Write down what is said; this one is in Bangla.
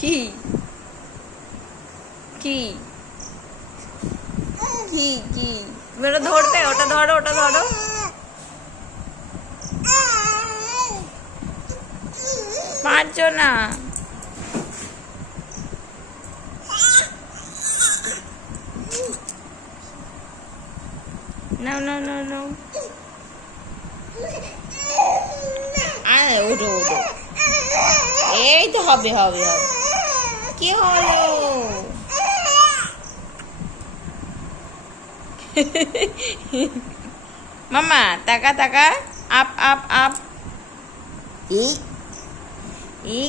কি কি কি কি ওটা ধরতে, ওটা ধরো, ওটা ধরো। পারছো না। নাও নাও নাও নাও। আরে ওঠো ওঠো। এই তো হবে হবে হবে। কি হলো? মামা তাকা তাকা, আপ আপ আপ। এই এই